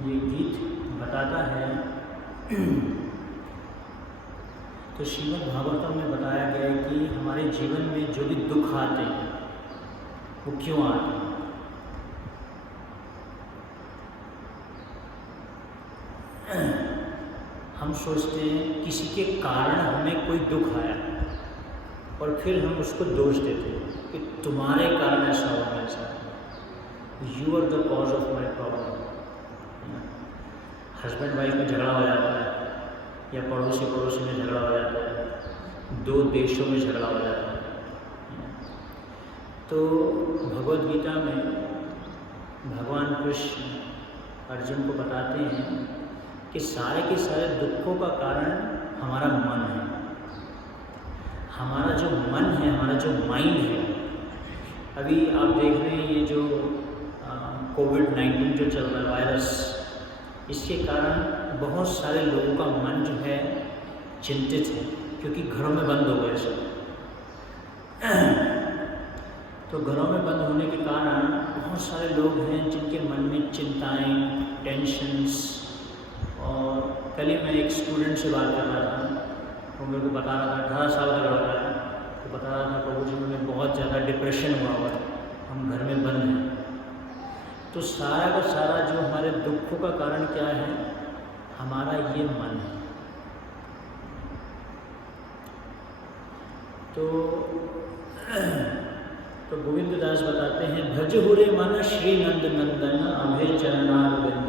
ये गीत बताता है तो श्रीमद् भागवतम में बताया गया है कि हमारे जीवन में जो भी दुख आते हैं वो क्यों आते हैं। हम सोचते हैं किसी के कारण हमें कोई दुख आया और फिर हम उसको दोष देते हैं कि तुम्हारे कारण ऐसा हुआ मेरे साथ, you are the cause of my problem. Husband wife में झगड़ा हो जाता है या पड़ोसी में झगड़ा हो जाता है, दो देशों में झगड़ा हो जाता है। तो भगवद गीता में भगवान कृष्ण अर्जुन को बताते हैं कि सारे के सारे दुखों का कारण हमारा मन है। हमारा जो मन है, हमारा जो माइंड है, अभी आप देख रहे हैं ये जो कोविड-19 जो चल रहा है वायरस, इसके कारण बहुत सारे लोगों का मन जो है चिंतित है क्योंकि घरों में बंद हो गए सब। तो घरों में बंद होने के कारण बहुत सारे लोग हैं जिनके मन में चिंताएं, टेंशन्स। और कल ही मैं एक स्टूडेंट से बात कर रहा था, वो मेरे को बता रहा था, 18 साल का लड़का है, तो बता रहा था प्रभु जी में बहुत ज़्यादा डिप्रेशन हुआ है, हम घर में बंद हैं। तो सारा का सारा जो हमारे दुखों का कारण क्या है, हमारा ये मन है। तो गोविंद दास बताते हैं, भज हुरे मन श्री नंद नंदन अभय चरणारविंद,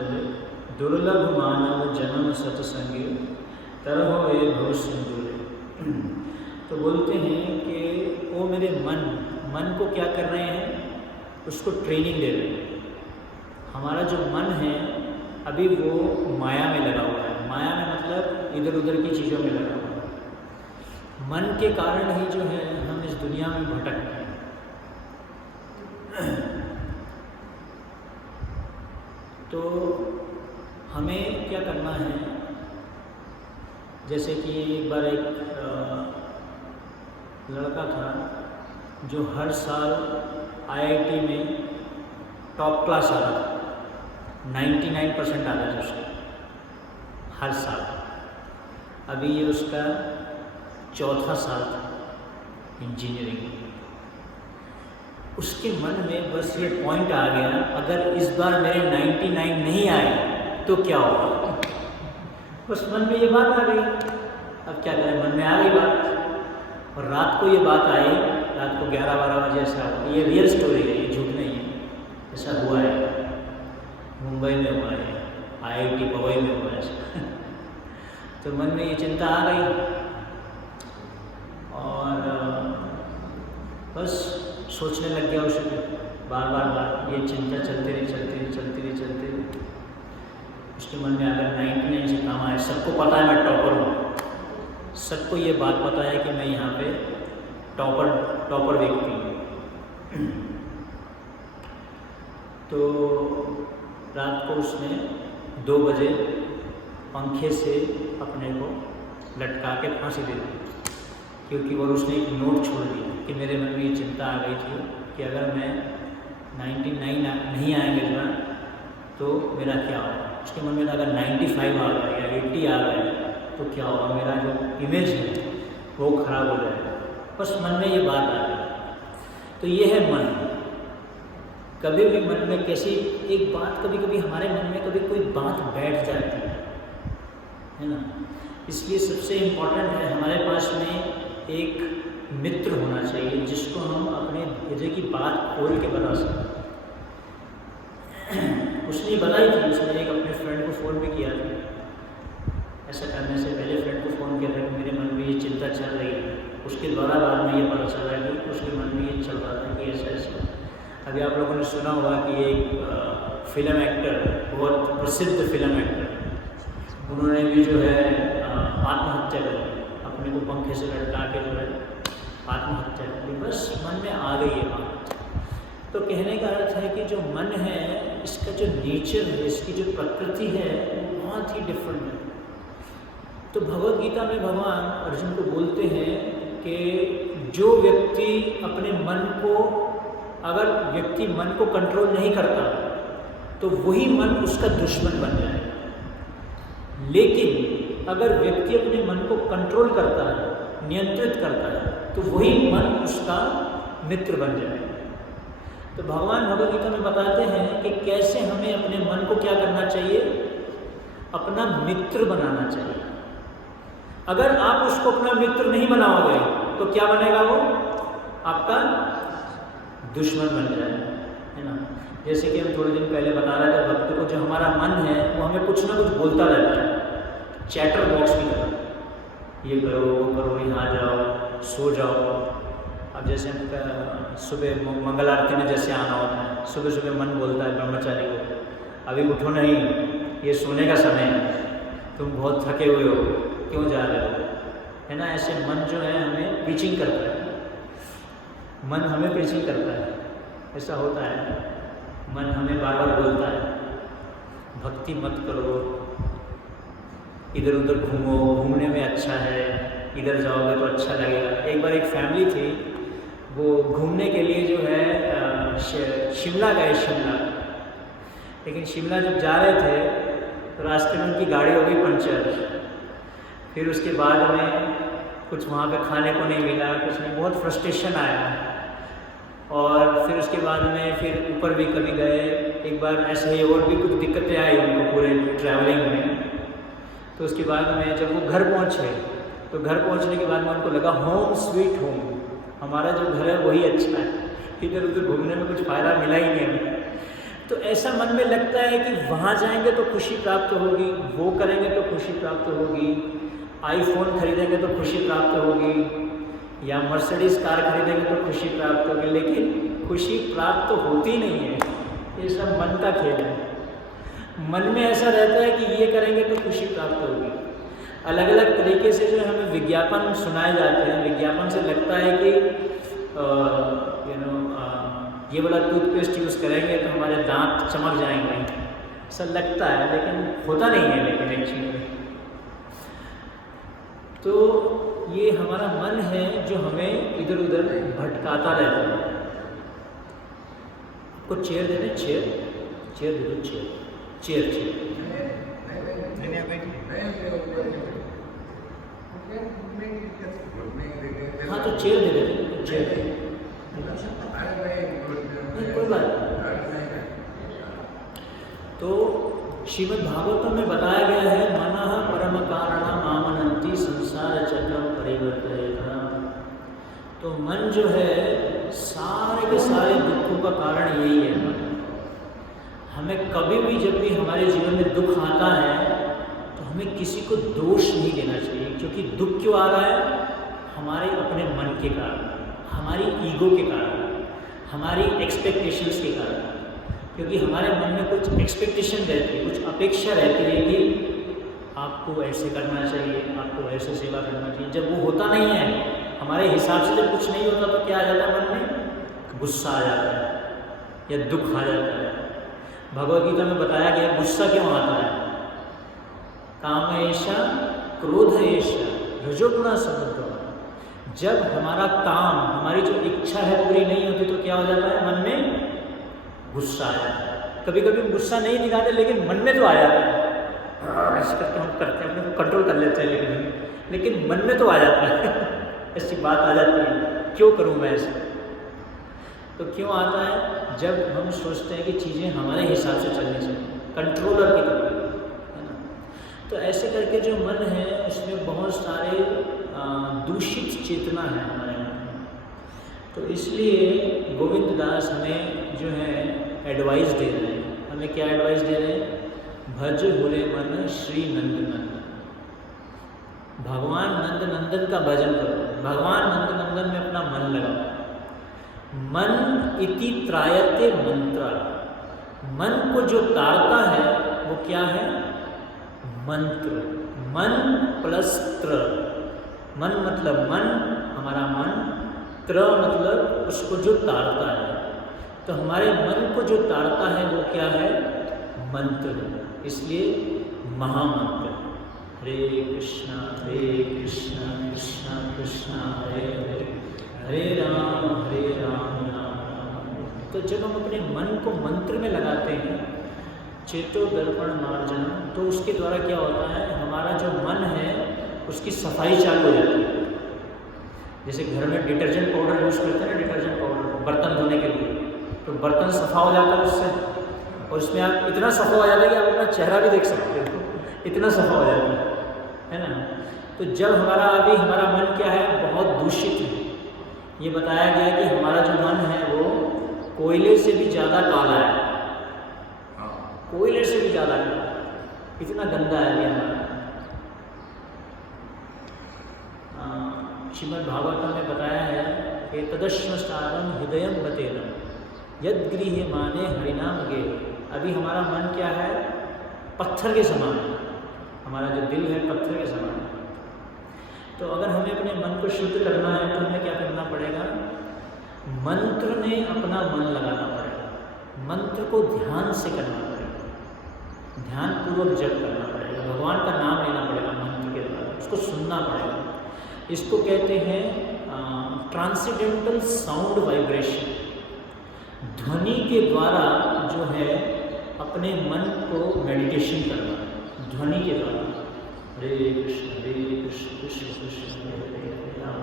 दुर्लभ मानव जन्म सतसंगी तरह ए भव सिंधुरे। तो बोलते हैं कि वो मेरे मन को क्या कर रहे हैं, उसको ट्रेनिंग दे रहे हैं। हमारा जो मन है अभी वो माया में लगा हुआ है। माया में मतलब इधर उधर की चीज़ों में लगा हुआ है। मन के कारण ही जो है हम इस दुनिया में भटक रहे हैं। तो हमें क्या करना है, जैसे कि एक बार एक लड़का था जो हर साल IIT में टॉप क्लास आ रहा था, 99% आ रहा था उसका हर साल। अभी ये उसका 4था साल था इंजीनियरिंग। उसके मन में बस ये पॉइंट आ गया, अगर इस बार मेरे 99 नहीं आए तो क्या होगा। बस मन में ये बात आ गई। अब क्या करें, मन में आ गई बात। और रात को ये बात आई, रात को 11-12 बजे ऐसा हुआ। ये रियल स्टोरी है, ये झूठ नहीं है, ऐसा हुआ है। मुंबई में हुआ है, IIT पवई में हुआ है। तो मन में ये चिंता आ गई और बस सोचने लग गया उसे बार ये चिंता चलती रही। उसके मन में अगर 99 से काम आए, सबको पता है मैं टॉपर हूँ, सबको ये बात पता है कि मैं यहाँ पे टॉपर व्यक्ति हूँ। तो रात को उसने 2 बजे पंखे से अपने को लटका के फांसी दे दी, क्योंकि वो उसने एक नोट छोड़ दिया कि मेरे मन में ये चिंता आ गई थी कि अगर मैं 99 नहीं आएंगे इस बार तो मेरा क्या होगा। उसके मन में अगर 95 आ गए या 80 आ गए तो क्या होगा, मेरा जो इमेज है वो खराब हो जाएगा। बस मन में ये बात आ गई। तो ये है मन। कभी भी मन में कैसी एक बात, कभी हमारे मन में कभी कोई बात बैठ जाती है ना। इसलिए सबसे इम्पोर्टेंट है हमारे पास में एक मित्र होना चाहिए जिसको हम अपने हृदय की बात खोल के बता सकें। उसने बताई थी, उसने एक अपने फ्रेंड को फ़ोन भी किया था। ऐसा करने से पहले फ्रेंड को फ़ोन किया था कि मेरे मन में ये चिंता चल रही है। उसके द्वारा बाद में ये पता चला कि उसके मन में ये चल रहा था कि ऐसा। अभी आप लोगों ने सुना होगा कि एक फिल्म एक्टर, बहुत प्रसिद्ध फिल्म एक्टर, उन्होंने भी जो है आत्महत्या कर ली, अपने को पंखे से लटका के जो है आत्महत्या कर ली। बस मन में आ गई है बात। तो कहने का अर्थ है कि जो मन है, इसका जो नेचर है, इसकी जो प्रकृति है, वो बहुत ही डिफरेंट है। तो भगवद गीता में भगवान अर्जुन को बोलते हैं कि जो व्यक्ति अपने मन को, अगर व्यक्ति मन को कंट्रोल नहीं करता तो वही मन उसका दुश्मन बन जाएगा। लेकिन अगर व्यक्ति अपने मन को कंट्रोल करता है, नियंत्रित करता है, तो वही मन उसका मित्र बन जाएगा। तो भगवान भगवद गीता में बताते हैं कि कैसे हमें अपने मन को क्या करना चाहिए, अपना मित्र बनाना चाहिए। अगर आप उसको अपना मित्र नहीं बनाओगे तो क्या बनेगा, वो आपका दुश्मन बन जाएगा, है ना। जैसे कि हम थोड़े दिन पहले बता रहे थे, भक्त को जो हमारा मन है वो हमें कुछ ना कुछ बोलता रहता है, चैटर बॉक्स की तरह, ये करो वो करो, यहाँ जाओ, सो जाओ। अब जैसे हम सुबह मंगल आरती में जैसे आना होता है, सुबह सुबह मन बोलता है ब्रह्मचारी को, अभी उठो नहीं, ये सोने का समय है, तुम बहुत थके हुए हो, क्यों जा रहे हो, है ना। ऐसे मन जो है हमें प्रीचिंग करता है, मन हमें प्रीचिंग करता है, ऐसा होता है। मन हमें बार बार बोलता है भक्ति मत करो, इधर उधर घूमो, घूमने में अच्छा है, इधर जाओगे तो अच्छा लगेगा। एक बार एक फैमिली थी, वो घूमने के लिए जो है शिमला गए, शिमला। लेकिन शिमला जब जा रहे थे तो रास्ते में उनकी गाड़ी हो गई पंचर। फिर उसके बाद में कुछ वहाँ पे खाने को नहीं मिला, कुछ नहीं, बहुत फ्रस्ट्रेशन आया। और फिर उसके बाद में फिर ऊपर भी कभी गए, एक बार ऐसे ही और भी कुछ दिक्कतें आई उनको पूरे ट्रैवलिंग में। तो उसके बाद में जब वो घर पहुँचे तो घर पहुँचने के बाद में उनको लगा होम स्वीट होम, हमारा जो घर है वही अच्छा है, इधर उधर घूमने में कुछ फ़ायदा मिला ही नहीं हमें। तो ऐसा मन में लगता है कि वहाँ जाएंगे तो खुशी प्राप्त होगी, वो करेंगे तो खुशी प्राप्त होगी, आईफोन खरीदेंगे तो खुशी प्राप्त होगी, या मर्सिडीज कार खरीदेंगे तो खुशी प्राप्त होगी। लेकिन खुशी प्राप्त तो होती नहीं है, ये सब मन का खेल है। मन में ऐसा रहता है कि ये करेंगे तो खुशी प्राप्त होगी। अलग अलग तरीके से जो हमें विज्ञापन सुनाए जाते हैं, विज्ञापन से लगता है कि ये वाला टूथपेस्ट यूज़ करेंगे तो हमारे दांत चमक जाएंगे, ऐसा लगता है, लेकिन होता नहीं है। लेकिन एक्चुअली तो ये हमारा मन है जो हमें इधर उधर भटकाता रहता है। आपको चेयर दे दें, चेयर दे दो, चेयर हाँ तो चेयर दे देते, चेयर कोई बात नहीं। तो श्रीमद् भागवतम में बताया गया है, मनः परम कारणम आमनन्ति संसार चक्रम परिवर्तयेत्। तो मन जो है सारे के सारे दुखों का कारण यही है। हमें कभी भी जब भी हमारे जीवन में दुख आता है तो हमें किसी को दोष नहीं देना चाहिए, क्योंकि दुख क्यों आ रहा है, हमारे अपने मन के कारण, हमारी ईगो के कारण, हमारी एक्सपेक्टेशंस के कारण। क्योंकि हमारे मन में कुछ एक्सपेक्टेशन रहती है, कुछ अपेक्षा रहती है कि आपको ऐसे करना चाहिए, आपको ऐसे सेवा करना चाहिए। जब वो होता नहीं है हमारे हिसाब से, जब कुछ नहीं होता तो क्या आ जाता है मन में, गुस्सा आ जाता है या दुख आ जाता है। भगवद गीता में बताया गया गुस्सा क्यों आता है, काम ऐसा क्रोध ऐसा रजोगुणा समृद्ध। जब हमारा काम, हमारी जो इच्छा है पूरी नहीं होती तो क्या हो जाता है, मन में गुस्सा आ जाता है। कभी कभी हम गुस्सा नहीं दिखाते लेकिन मन में तो आ जाता है, ऐसे करके हम करते हैं, अपने को कंट्रोल कर लेते हैं, लेकिन मन में तो आ जाता है ऐसी बात आ जाती है, क्यों करूँ मैं ऐसे। तो क्यों आता है, जब हम सोचते हैं कि चीज़ें हमारे हिसाब से चलनी चाहिए, कंट्रोलर की तरह, है ना। तो ऐसे करके जो मन है उसमें बहुत सारे दूषित चेतना है हमारे मन में। तो इसलिए गोविंद दास हमें जो है एडवाइस दे रहे हैं। हमें क्या एडवाइस दे रहे हैं, भज हुरे मन श्री नंद नंदन। भगवान नंद नंदन का भजन करो, भगवान नंद नंदन में अपना मन लगाओ। मन इति त्रायते मंत्र, मन को जो तारता है वो क्या है, मंत्र। मन प्लस त्र, मन मतलब मन, हमारा मन, त्र मतलब उसको जो तारता है। तो हमारे मन को जो तारता है वो क्या है, मंत्र। इसलिए महामंत्र, हरे कृष्णा कृष्णा कृष्णा हरे हरे, हरे राम राम राम। तो जब हम अपने मन को मंत्र में लगाते हैं चेतो दर्पण मार्जन, तो उसके द्वारा क्या होता है, हमारा जो मन है उसकी सफाई चालू हो जाती है। जैसे घर में डिटर्जेंट पाउडर यूज़ करते हैं ना, डिटर्जेंट पाउडर बर्तन धोने के लिए, तो बर्तन सफ़ा हो जाता है उससे, और उसमें आप इतना सफ़ा हो जाता है कि आप अपना चेहरा भी देख सकते हो, इतना सफ़ा हो जाता है ना। तो जब हमारा मन क्या है, बहुत दूषित है। ये बताया गया कि हमारा जो मन है वो कोयले से भी ज़्यादा काला है, कोयले से भी ज़्यादा काला, इतना गंदा है ये हमारा। श्रीमद् भागवतम में बताया है कि तदश्मस्तारम हृदयम बतेरम यद गृह माने हरिनाम गे। अभी हमारा मन क्या है, पत्थर के समान है, हमारा जो दिल है पत्थर के समान है। तो अगर हमें अपने मन को शुद्ध करना है तो हमें क्या करना पड़ेगा, मंत्र में अपना मन लगाना पड़ेगा, मंत्र को ध्यान से करना पड़ेगा, ध्यानपूर्वक जप करना पड़ेगा, भगवान का नाम लेना पड़ेगा मंत्र के द्वारा, उसको सुनना पड़ेगा। इसको कहते हैं ट्रांसेंडेंटल साउंड वाइब्रेशन। ध्वनि के द्वारा जो है अपने मन को मेडिटेशन करना, ध्वनि के द्वारा। हरे कृष्ण कृष्ण कृष्ण हरे राम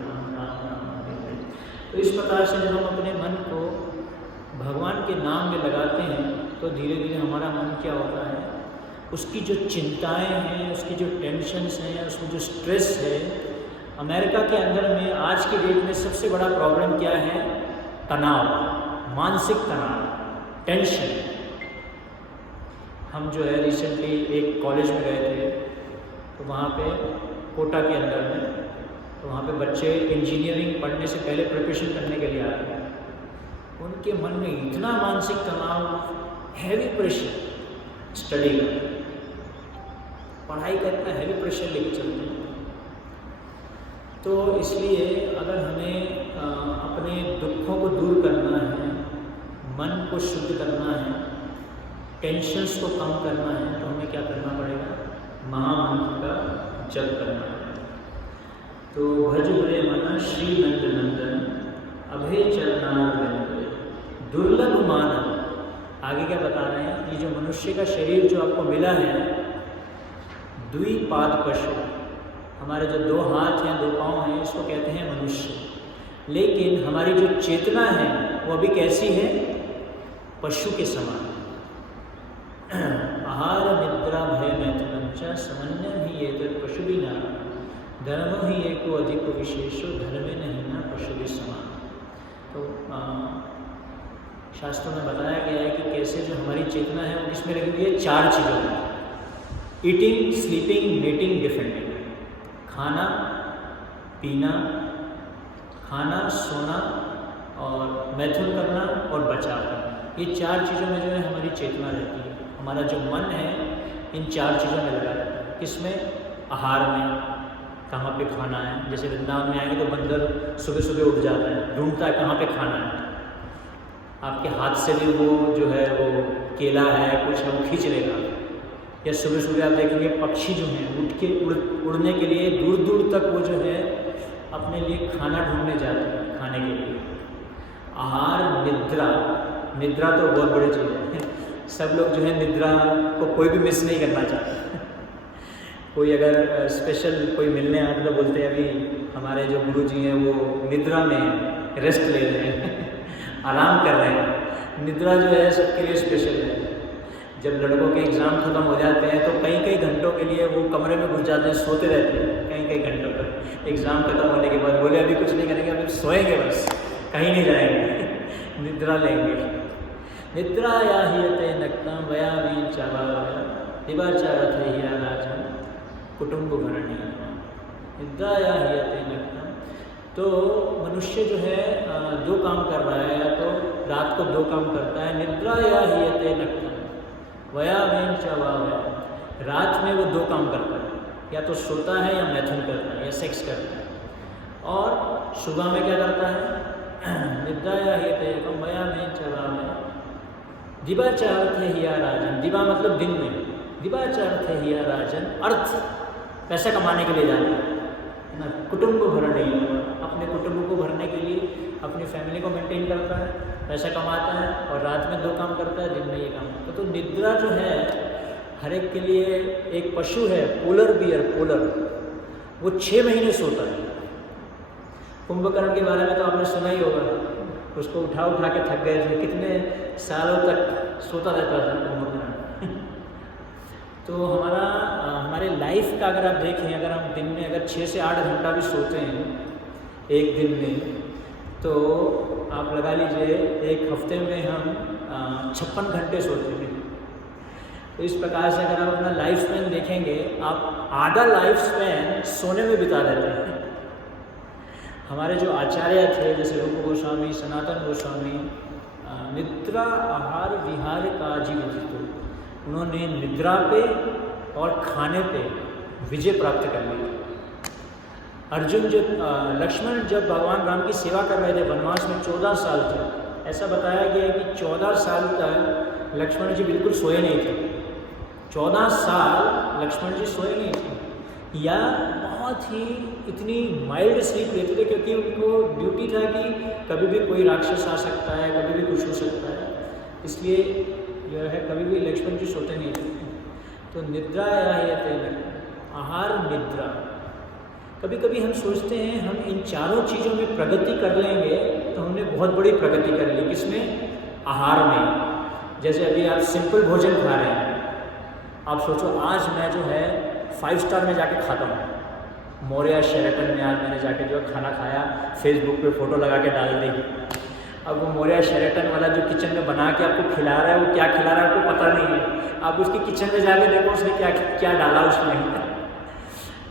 राम राम हरे। तो इस प्रकार से जब हम अपने मन को भगवान के नाम में लगाते हैं तो धीरे धीरे हमारा मन क्या होता है, उसकी जो चिंताएं हैं, उसकी जो टेंशन्स हैं, उसमें जो स्ट्रेस है। अमेरिका के अंदर में आज की डेट में सबसे बड़ा प्रॉब्लम क्या है, तनाव, मानसिक तनाव, टेंशन। हम जो है रिसेंटली एक कॉलेज में गए थे, तो वहाँ पे कोटा के अंदर में, तो वहाँ पे बच्चे इंजीनियरिंग पढ़ने से पहले प्रिपरेशन करने के लिए आए हैं। उनके मन में इतना मानसिक तनाव, हैवी प्रेशर, स्टडी का, पढ़ाई का इतना हैवी प्रेशर लेके चलते हैं। तो इसलिए अगर हमें अपने दुखों को दूर करना है, मन को शुद्ध करना है, टेंशन्स को कम करना है, तो हमें क्या करना पड़ेगा, महामंत्र का जप करना है। तो भज भरे मन श्री नंद नंदन अभय चरणारविंद दुर्लभ मानव। आगे क्या बता रहे हैं, ये जो मनुष्य का शरीर जो आपको मिला है, द्विपाद पशु, हमारे जो दो हाथ हैं, दो पाँव हैं, इसको कहते हैं मनुष्य। लेकिन हमारी जो चेतना है वो अभी कैसी है, पशु के समान। आहार निद्रा भय मैथुनंचा समन्वय ही ये पशु भी ना धर्मो ही एको अधिक विशेषो धर्मे नहीं ना पशु भी समान। तो शास्त्रों में बताया गया है कि कैसे जो हमारी चेतना है वो किसमें लगी हुई है, चार चीज़ों में, ईटिंग, स्लीपिंग, मेटिंग, डिफेंडिंग। खाना पीना, खाना सोना और मैथुन करना और बचाव करना, ये चार चीज़ों में जो है हमारी चेतना रहती है। हमारा जो मन है इन चार चीज़ों में लगा रहता है। किसमें, आहार में, कहाँ पे खाना है। जैसे वृंदावन में आएंगे तो बंदर सुबह सुबह उठ जाता है, ढूंढता है कहाँ पे खाना है। आपके हाथ से भी वो जो है वो केला है, कुछ है, वो खींच लेगा। या सुबह सुबह आप देखेंगे पक्षी जो हैं उठ के उड़ने के लिए दूर दूर तक वो जो है अपने लिए खाना ढूंढने जाते हैं, खाने के लिए। आहार, निद्रा, निद्रा तो बहुत बड़ी चीज़ है। सब लोग जो है निद्रा को कोई भी मिस नहीं करना चाहता। कोई अगर स्पेशल कोई मिलने आते तो बोलते हैं अभी हमारे जो गुरुजी हैं वो निद्रा में रेस्ट ले रहे हैं, आराम कर रहे हैं। निद्रा जो है सबके लिए स्पेशल है। जब लड़कों के एग्ज़ाम ख़त्म हो जाते हैं तो कई कई घंटों के लिए वो कमरे में घुस जाते हैं, सोते रहते हैं कई कई घंटों तक। एग्ज़ाम ख़त्म होने के बाद बोले अभी कुछ नहीं करेंगे, अभी सोएंगे, बस कहीं नहीं जाएंगे, निद्रा लेंगे। निद्रा या हियते नक्तम वया वीर चावा दिवाचारथ हिया राजन कुटुंब भरणी। निद्रा या हियते नक्तम, तो मनुष्य जो है दो काम कर रहा है, या तो रात को दो काम करता है, निद्रा या हियते नक्तम वया वीर चावा। रात में वो दो काम करता है, या तो सोता है या मैथुन करता है या सेक्स करता है। और सुबह में क्या करता है, निद्रा या हियते नक्तम वया वीर चावा दिवाचारथ हिया राजन। दिवा मतलब दिन में, दिवाचारथ हिया राजन, अर्थ पैसा कमाने के लिए जाना है ना। कुटुंब भरने, अपने कुटुंब को भरने के लिए अपनी फैमिली को मेंटेन करता है। पैसा कमाता है और रात में 2 काम करता है, दिन में ये काम करता है। तो निद्रा जो है हर एक के लिए, एक पशु है पोलर बियर, पोलर, वो 6 महीने सोता है। कुंभकर्ण के बारे में तो आपने सुना ही होगा, उसको उठा उठा के थक गए थे, कितने सालों तक सोता रहता था कुंभकर्ण। तो हमारे लाइफ का अगर आप देखें, अगर हम दिन में अगर 6 से 8 घंटा भी सोते हैं एक दिन में, तो आप लगा लीजिए एक हफ्ते में हम 56 घंटे सोते हैं। तो इस प्रकार से अगर आप अपना लाइफ स्पैन देखेंगे, आप आधा लाइफ स्पैन सोने में बिता देते हैं। हमारे जो आचार्य थे जैसे रूप गोस्वामी, सनातन गोस्वामी, निद्रा आहार विहार काजी विदितो, उन्होंने निद्रा पे और खाने पे विजय प्राप्त कर ली। अर्जुन लक्ष्मण जब भगवान राम की सेवा कर रहे थे वनवास में 14 साल थे, ऐसा बताया गया कि 14 साल तक लक्ष्मण जी बिल्कुल सोए नहीं थे। 14 साल लक्ष्मण जी सोए नहीं थे, या बहुत ही इतनी माइल्ड स्लीप लेते थे, क्योंकि उनको ड्यूटी था कि कभी भी कोई राक्षस आ सकता है, कभी भी कुछ हो सकता है, इसलिए यह है कभी भी लक्ष्मण जी सोते नहीं थे। तो निद्रा या आहार निद्रा, कभी कभी हम सोचते हैं हम इन चारों चीज़ों में प्रगति कर लेंगे तो हमने बहुत बड़ी प्रगति कर ली। किसमें? आहार में। जैसे अभी आप सिंपल भोजन खा रहे हैं, आप सोचो आज मैं जो है 5 स्टार में जाके खाता हूँ, मौर्या शेरेटन में आज मैंने जाके जो खाना खाया, फेसबुक पे फ़ोटो लगा के डाल दी। अब वो मौर्या शेरेटन वाला जो किचन में बना के आपको खिला रहा है, वो क्या खिला रहा है आपको पता नहीं है, आप उसकी किचन में जाके देखो उसने क्या क्या डाला उसमें।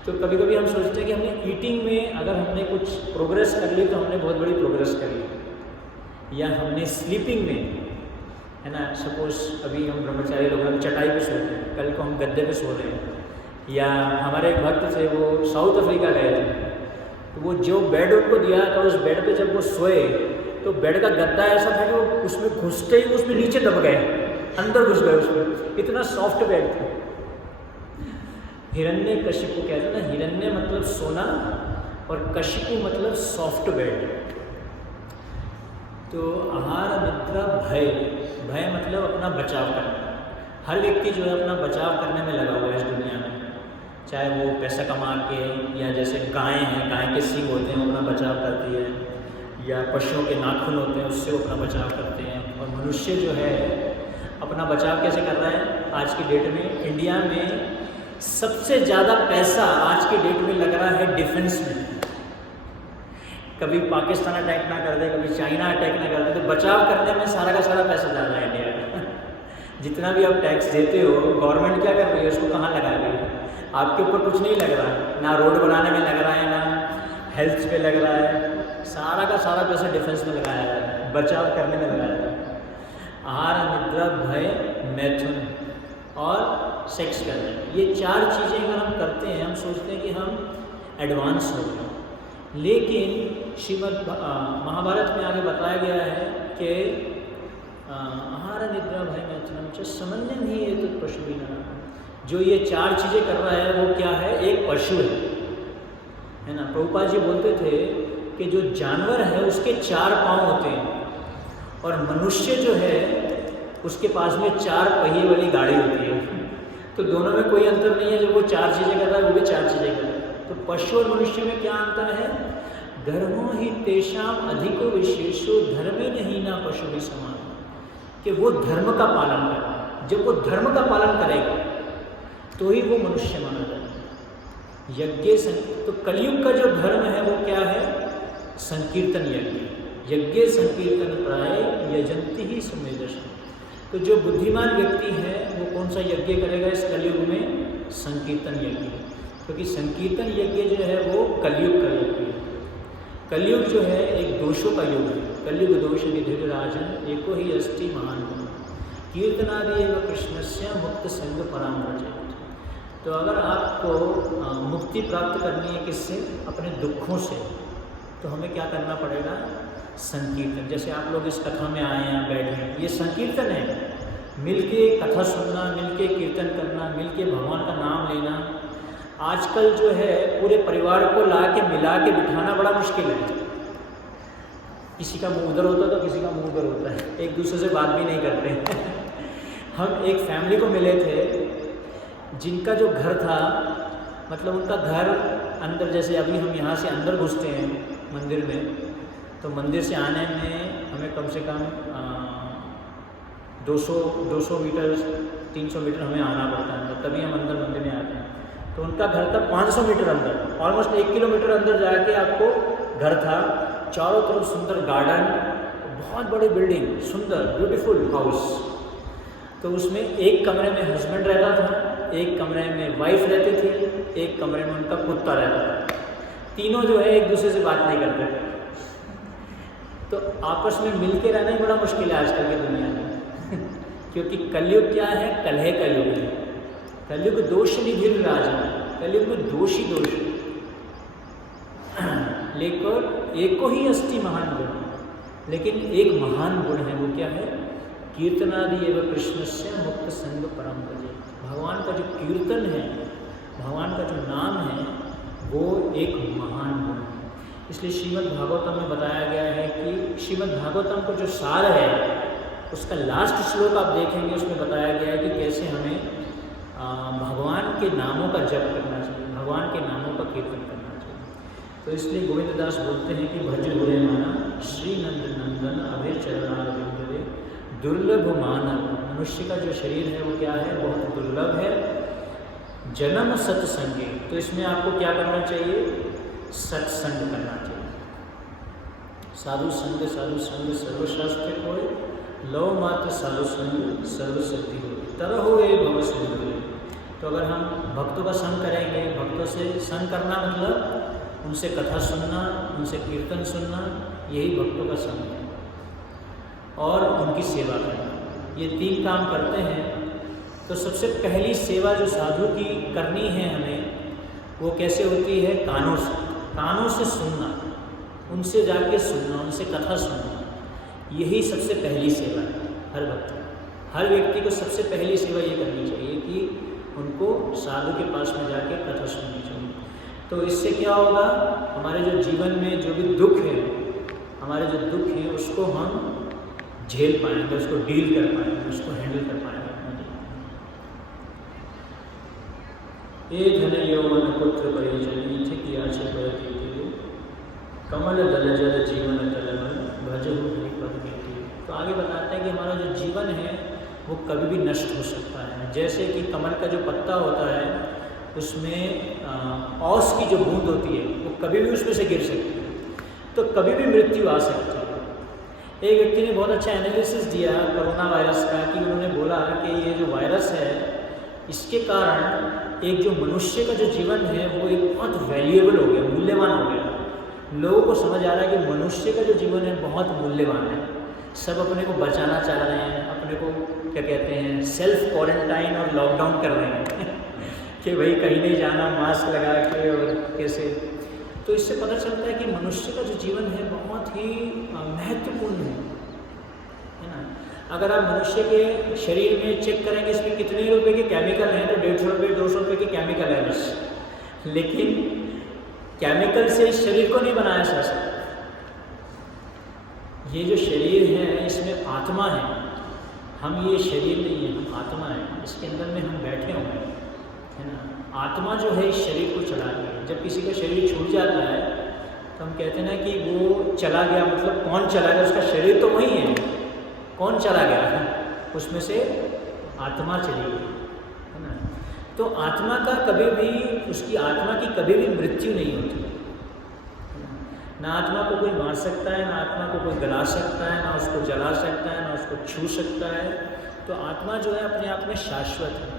तो कभी कभी हम सोचते हैं कि हमने ईटिंग में अगर हमने कुछ प्रोग्रेस कर ली तो हमने बहुत बड़ी प्रोग्रेस कर ली, या हमने स्लीपिंग में, है ना, सपोज अभी हम ब्रह्मचारी लोग हम चटाई पे सोते हैं, कल को हम गद्दे पे सो रहे हैं, या हमारे एक भक्त थे वो साउथ अफ्रीका गए थे, तो वो जो बेड उनको दिया था उस बेड पे जब वो सोए तो बेड का गद्दा ऐसा था कि वो उसमें घुसते ही उसमें नीचे दब गए, अंदर घुस गए उसमें, इतना सॉफ्ट बेड था। हिरण्य कशिपु कहते हैं ना, हिरण्य मतलब सोना और कशिपु मतलब सॉफ्ट बेड। तो आहार निद्रा भय, भय मतलब अपना बचाव करना। हर व्यक्ति जो है अपना बचाव करने में लगा हुआ है इस दुनिया में, चाहे वो पैसा कमा के, या जैसे गाय हैं, गाय के सींग होते हैं वो अपना बचाव करती है, या पशुओं के नाखून होते हैं उससे वो अपना बचाव करते हैं। और मनुष्य जो है अपना बचाव कैसे कर रहा है? आज की डेट में इंडिया में सबसे ज़्यादा पैसा आज के डेट में लग रहा है डिफेंस में। कभी पाकिस्तान अटैक ना कर दे, कभी चाइना अटैक ना कर दे, तो बचाव करने में सारा का सारा पैसा जा रहा है इंडिया में। जितना भी आप टैक्स देते हो, गवर्नमेंट क्या कर रही है, उसको कहाँ लगा रही है? आपके ऊपर कुछ नहीं लग रहा है, ना रोड बनाने में लग रहा है, ना हेल्थ पे लग रहा है, सारा का सारा पैसा डिफेंस में लगाया जा रहा है, बचाव करने में लगाया जा रहा है। आहार निद्रा भय मैथुन और सेक्स करना, ये 4 चीज़ें अगर हम करते हैं, हम सोचते हैं कि हम एडवांस हो गए, लेकिन श्रीमद् महाभारत में आगे बताया गया है कि आहार निद्रा भय मैथुनम च समन्वयन ही है तो पशु भी ना, जो ये 4 चीज़ें कर रहा है वो क्या है? एक पशु है ना। प्रभुपाद जी बोलते थे कि जो जानवर है उसके 4 पाँव होते हैं, और मनुष्य जो है उसके पास में 4 पहिए वाली गाड़ी होती है। तो दोनों में कोई अंतर नहीं है, जब वो 4 चीज़ें कर रहा है वो भी 4 चीज़ें कर रहा है। तो पशु और मनुष्य में क्या अंतर है? धर्मो ही तेषाम अधिको विशेषो धर्मे नहीं ना पशु भी समान, कि वो धर्म का पालन कर रहा है। जब वो धर्म का पालन करेगा तो ही वो मनुष्य माना जाएगा। यज्ञ तो कलयुग का जो धर्म है वो क्या है? संकीर्तन यज्ञ। यज्ञ संकीर्तन प्राय यजंती ही सुमेधसः। तो जो बुद्धिमान व्यक्ति है वो कौन सा यज्ञ करेगा इस कलयुग में? संकीर्तन यज्ञ, क्योंकि संकीर्तन यज्ञ जो है वो कलयुग का यज्ञ है। कलयुग जो है एक दोषों का युग है। कलयुग दोष विधि राजन एको ही अस्ति महान कीर्तनादि एवं कृष्णस्य मुक्त संग परामर्श। तो अगर आपको मुक्ति प्राप्त करनी है किससे? अपने दुखों से, तो हमें क्या करना पड़ेगा? संकीर्तन। जैसे आप लोग इस कथा में आए हैं, बैठे हैं, ये संकीर्तन है। मिलके कथा सुनना, मिलके कीर्तन करना, मिलके भगवान का नाम लेना। आजकल जो है पूरे परिवार को ला के मिला के बिठाना बड़ा मुश्किल है। किसी का मुंह उधर होता है तो किसी का मुंह उधर होता है, एक दूसरे से बात भी नहीं करते। हम एक फैमिली को मिले थे जिनका जो घर था, मतलब उनका घर अंदर, जैसे अभी हम यहाँ से अंदर घुसते हैं मंदिर में, तो मंदिर से आने में हमें कम से कम 200 मीटर 300 मीटर हमें आना पड़ता है अंदर, तभी हम अंदर मंदिर में आते हैं। तो उनका घर था 500 मीटर अंदर, ऑलमोस्ट 1 किलोमीटर अंदर जाके आपको घर था, चारों तरफ सुंदर गार्डन, बहुत बड़ी बिल्डिंग, सुंदर ब्यूटीफुल हाउस। तो उसमें एक कमरे में हस्बैंड रहता था, एक कमरे में वाइफ रहती थी, एक कमरे में उनका कुत्ता रहता था। तीनों जो है एक दूसरे से बात नहीं करते थे। तो आपस में मिल के रहना ही बड़ा मुश्किल है आजकल की दुनिया में। क्योंकि कलयुग क्या है, कलह का युग है। कलयुग दोष निधिर राजा, कलयुग में दोष ही दोष है। लेकिन एको ही अस्ति महान गुण, लेकिन एक महान गुण है, वो क्या है, कीर्तनादि एवं कृष्ण से मुक्त संग परम भजे। भगवान का जो कीर्तन है, भगवान का जो नाम है, वो एक महान गुण है। इसलिए श्रीमद् भागवतम में बताया गया है कि श्रीमद् भागवतम का जो सार है, उसका लास्ट श्लोक आप देखेंगे, उसमें बताया गया है कि कैसे हमें भगवान के नामों का जप करना चाहिए, भगवान के नामों का कीर्तन करना चाहिए। तो इसलिए गोविंददास बोलते हैं कि भज बुरे माना श्री नंद नंदन अभय चरणारविंदे दुर्लभ मानव। मनुष्य का जो शरीर है वो क्या है, बहुत दुर्लभ है। जन्म सत्संगे, तो इसमें आपको क्या करना चाहिए, सत्संग करना चाहिए। साधु संग सर्वशास्त्र कोय, लव मात्र साधु संग सर्वसिद्धि हो, तरह हो ये भव सिंधु। तो अगर हम भक्तों का संग करेंगे, भक्तों से संग करना मतलब उनसे कथा सुनना, उनसे कीर्तन सुनना, यही भक्तों का संग है, और उनकी सेवा करना, ये 3 काम करते हैं। तो सबसे पहली सेवा जो साधु की करनी है हमें, वो कैसे होती है, कानों से सुनना, उनसे जाके सुनना, उनसे कथा सुनना, यही सबसे पहली सेवा है। हर भक्त, हर व्यक्ति को सबसे पहली सेवा ये करनी चाहिए कि उनको साधु के पास में जाके कथा सुननी चाहिए। तो इससे क्या होगा, हमारे जो जीवन में जो भी दुख है, हमारे जो दुख है उसको हम झेल पाएंगे, उसको डील कर पाएंगे, उसको हैंडल कर पाएंगे। ये धन यौवन पुत्र परिजन थे किया कमल दल जल जीवन तलमल भजहु हरिपद कीर्ति। तो आगे बताते हैं कि हमारा जो जीवन है वो कभी भी नष्ट हो सकता है। जैसे कि कमल का जो पत्ता होता है, उसमें औस की जो बूंद होती है वो कभी भी उसमें से गिर सकती है, तो कभी भी मृत्यु आ सकती है। एक व्यक्ति ने बहुत अच्छा एनालिसिस दिया कोरोना वायरस का, कि उन्होंने बोला कि ये जो वायरस है, इसके कारण एक जो मनुष्य का जो जीवन है वो एक बहुत वैल्यूएबल हो गया, मूल्यवान हो गया। लोगों को समझ आ रहा है कि मनुष्य का जो जीवन है बहुत मूल्यवान है। सब अपने को बचाना चाह रहे हैं, अपने को क्या कहते हैं, सेल्फ क्वारंटाइन और लॉकडाउन कर रहे हैं कि भाई कहीं नहीं जाना, मास्क लगा के, और कैसे। तो इससे पता चलता है कि मनुष्य का जो जीवन है बहुत ही महत्वपूर्ण है ना। अगर आप मनुष्य के शरीर में चेक करेंगे, इसमें कितने रुपए के केमिकल हैं, तो 150 रुपये 200 रुपये के केमिकल है बस। लेकिन केमिकल से इस शरीर को नहीं बनाया जा सकता। ये जो शरीर है इसमें आत्मा है, हम ये शरीर नहीं है, हम आत्मा है, इसके अंदर में हम बैठे हुए हैं, है ना। आत्मा जो है इस शरीर को चलाती है। जब किसी का शरीर छूट जाता है तो हम कहते हैं ना कि वो चला गया, मतलब कौन चला गया, उसका शरीर तो वही है, कौन चला गया, उसमें से आत्मा चली गई, है ना। तो आत्मा का कभी भी, उसकी आत्मा की कभी भी मृत्यु नहीं होती। ना आत्मा को कोई मार सकता है, ना आत्मा को कोई गला सकता है, ना उसको जला सकता है, ना उसको छू सकता है। तो आत्मा जो है अपने आप में शाश्वत है।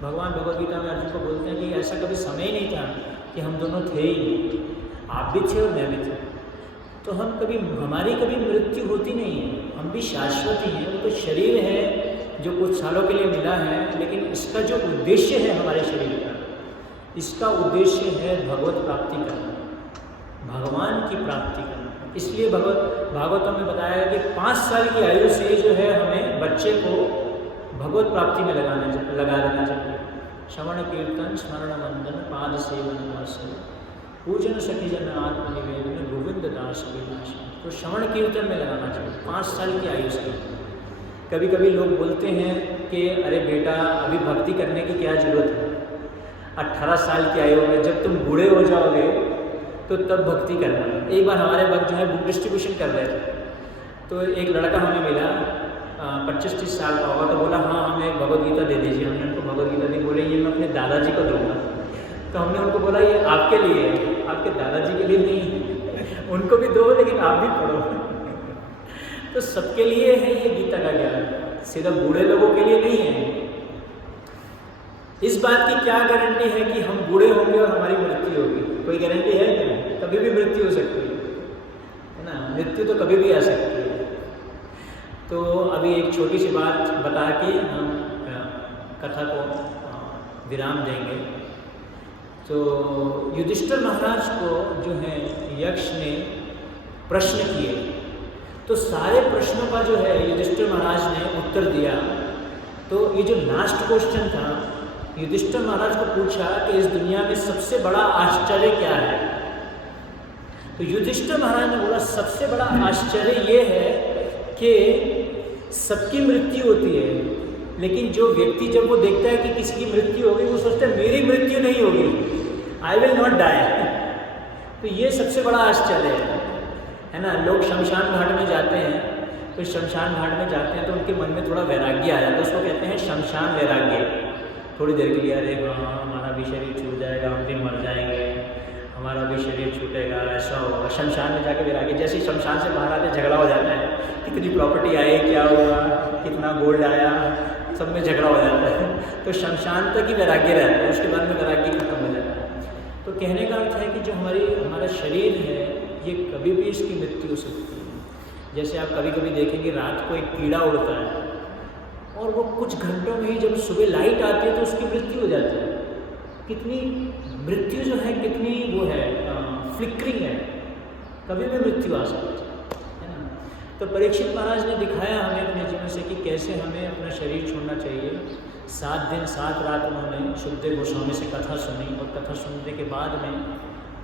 भगवान भगवद गीता में अर्जुन को बोलते हैं कि ऐसा कभी समय ही नहीं था कि हम दोनों थे ही नहीं, आप भी थे और मैं भी थे। तो हम कभी, हमारी कभी मृत्यु होती नहीं है, हम भी शाश्वत ही हैं। वो तो शरीर है जो कुछ सालों के लिए मिला है, लेकिन इसका जो उद्देश्य है हमारे शरीर का, इसका उद्देश्य है भगवत प्राप्ति करना, भगवान की प्राप्ति करना। इसलिए भागवतम में बताया है कि 5 साल की आयु से जो है हमें बच्चे को भगवत प्राप्ति में लगा देना चाहिए। श्रवण कीर्तन स्मरण वंदन पाद सेवन वासन पूजन सखी जन आत्मनिवेदन गोविंद दास अभिलाष। तो श्रवण कीर्तन में लगाना चाहिए 5 साल की आयु से। कभी कभी लोग बोलते हैं कि अरे बेटा अभी भक्ति करने की क्या ज़रूरत है, 18 साल की आयु में जब तुम बूढ़े हो जाओगे तो तब भक्ति करना। एक बार हमारे वक्त जो है बुक डिस्ट्रीब्यूशन कर रहे थे, तो एक लड़का हमें मिला 25-30 साल का होगा, तो बोला हाँ हमें एक भगवद गीता दे दीजिए। हमने उनको भगवद गीता दी, बोले ये मैं अपने दादाजी को दूंगा। तो हमने उनको बोला ये आपके लिए है, आपके दादाजी के लिए नहीं है, उनको भी दो लेकिन आप भी पढ़ो। तो सबके लिए है ये गीता का ज्ञान, सिर्फ बूढ़े लोगों के लिए नहीं है। इस बात की क्या गारंटी है कि हम बूढ़े होंगे और हमारी मृत्यु होगी? कोई गारंटी है क्या? कभी भी मृत्यु हो सकती है ना, मृत्यु तो कभी भी आ सकती है। तो अभी एक छोटी सी बात बता के हम कथा को विराम देंगे। तो युधिष्ठिर महाराज को जो है यक्ष ने प्रश्न किए, तो सारे प्रश्नों का जो है युधिष्ठिर महाराज ने उत्तर दिया। तो ये जो लास्ट क्वेश्चन था, युधिष्ठिर महाराज को पूछा कि इस दुनिया में सबसे बड़ा आश्चर्य क्या है? तो युधिष्ठिर महाराज ने बोला सबसे बड़ा आश्चर्य ये है कि सबकी मृत्यु होती है, लेकिन जो व्यक्ति जब वो देखता है कि किसी की मृत्यु होगी वो सोचता है मेरी मृत्यु नहीं होगी, आई विल नॉट डाई। तो ये सबसे बड़ा आश्चर्य है ना। लोग शमशान घाट में जाते हैं, तो शमशान घाट में जाते हैं तो उनके मन में थोड़ा वैराग्य आ जाता है, उसको कहते हैं शमशान वैराग्य। थोड़ी देर के लिए अरे हाँ हमारा भी शरीर छूट जाएगा, हम भी मर जाएंगे, हमारा भी शरीर छूटेगा, ऐसा होगा। शमशान में जाके वैराग्य, जैसे शमशान से बाहर आते झगड़ा हो जाता है, कितनी प्रॉपर्टी आई, क्या हुआ, कितना गोल्ड आया, सब में झगड़ा हो जाता है। तो शमशान तक ही वैराग्य रहता है, उसके बाद में वैराग्य खत्म हो जाता है। तो कहने का अर्थ है कि जो हमारा शरीर है ये कभी भी इसकी मृत्यु हो सकती है। जैसे आप कभी कभी देखेंगे रात को एक कीड़ा उड़ता है और वो कुछ घंटों में ही जब सुबह लाइट आती है तो उसकी मृत्यु हो जाती है। कितनी मृत्यु जो है कितनी वो है फ्लिकरिंग है, कभी भी मृत्यु आ सकती है ना। तो परीक्षित महाराज ने दिखाया हमें अपने जीवन से कि कैसे हमें अपना शरीर छोड़ना चाहिए। 7 दिन 7 रात उन्होंने सुखदेव गोस्वामी से कथा सुनी और कथा सुनने के बाद में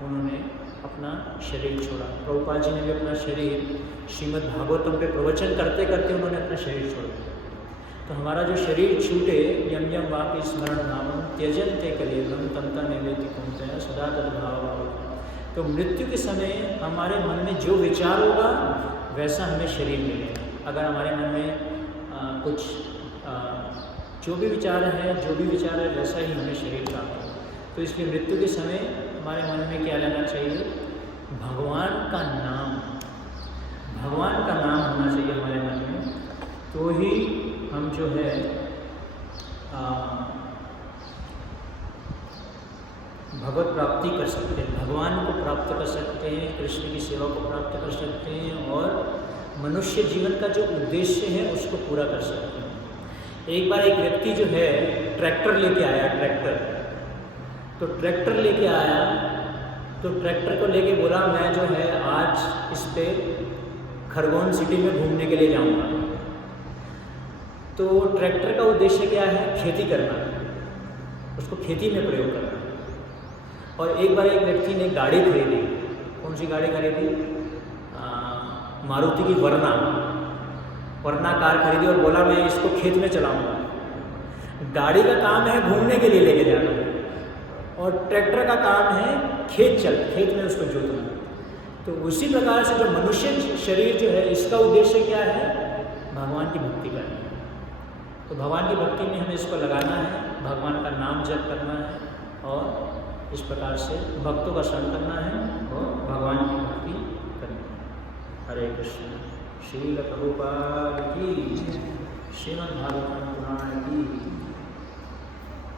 उन्होंने अपना शरीर छोड़ा। प्रभुपाद जी ने भी अपना शरीर श्रीमद् भागवतम पे प्रवचन करते करते उन्होंने अपना शरीर छोड़ा। तो हमारा जो शरीर छूटे, यम यम वापि स्मरण नामम त्यजन्ते कलेवरम तम तम निवेति कुंतया सदा तद्भाव। तो मृत्यु के समय हमारे मन में जो विचार होगा वैसा हमें शरीर मिलेगा। अगर हमारे मन में कुछ जो भी विचार है वैसा ही हमें शरीर प्राप्त होगा। तो इसलिए मृत्यु के समय हमारे मन में क्या लेना चाहिए? भगवान का नाम, भगवान का नाम होना चाहिए हमारे मन में। तो ही हम जो है भगवत प्राप्ति कर सकते हैं, भगवान को प्राप्त कर सकते हैं, कृष्ण की सेवा को प्राप्त कर सकते हैं और मनुष्य जीवन का जो उद्देश्य है उसको पूरा कर सकते हैं। एक बार एक व्यक्ति जो है ट्रैक्टर लेके आया, तो ट्रैक्टर लेके आया तो ट्रैक्टर को लेके बोला मैं जो है आज इस पे खरगोन सिटी में घूमने के लिए जाऊंगा। तो ट्रैक्टर का उद्देश्य क्या है? खेती करना, उसको खेती में प्रयोग करना। और एक बार एक व्यक्ति ने गाड़ी खरीदी। कौन सी गाड़ी खरीदी? मारुति की वरना कार खरीदी और बोला मैं इसको खेत में चलाऊंगा। गाड़ी का काम है घूमने के लिए लेके जाना और ट्रैक्टर का काम है खेत में उसको जोतना। तो उसी प्रकार से जो मनुष्य शरीर जो है इसका उद्देश्य क्या है? भगवान की भक्ति करना। तो भगवान की भक्ति में हमें इसको लगाना है, भगवान का नाम जप करना है और इस प्रकार से भक्तों का शरण करना है और भगवान की भक्ति करनी है। हरे कृष्ण। श्रील प्रभुपाद की, श्रीमद् भागवतम पुराण की।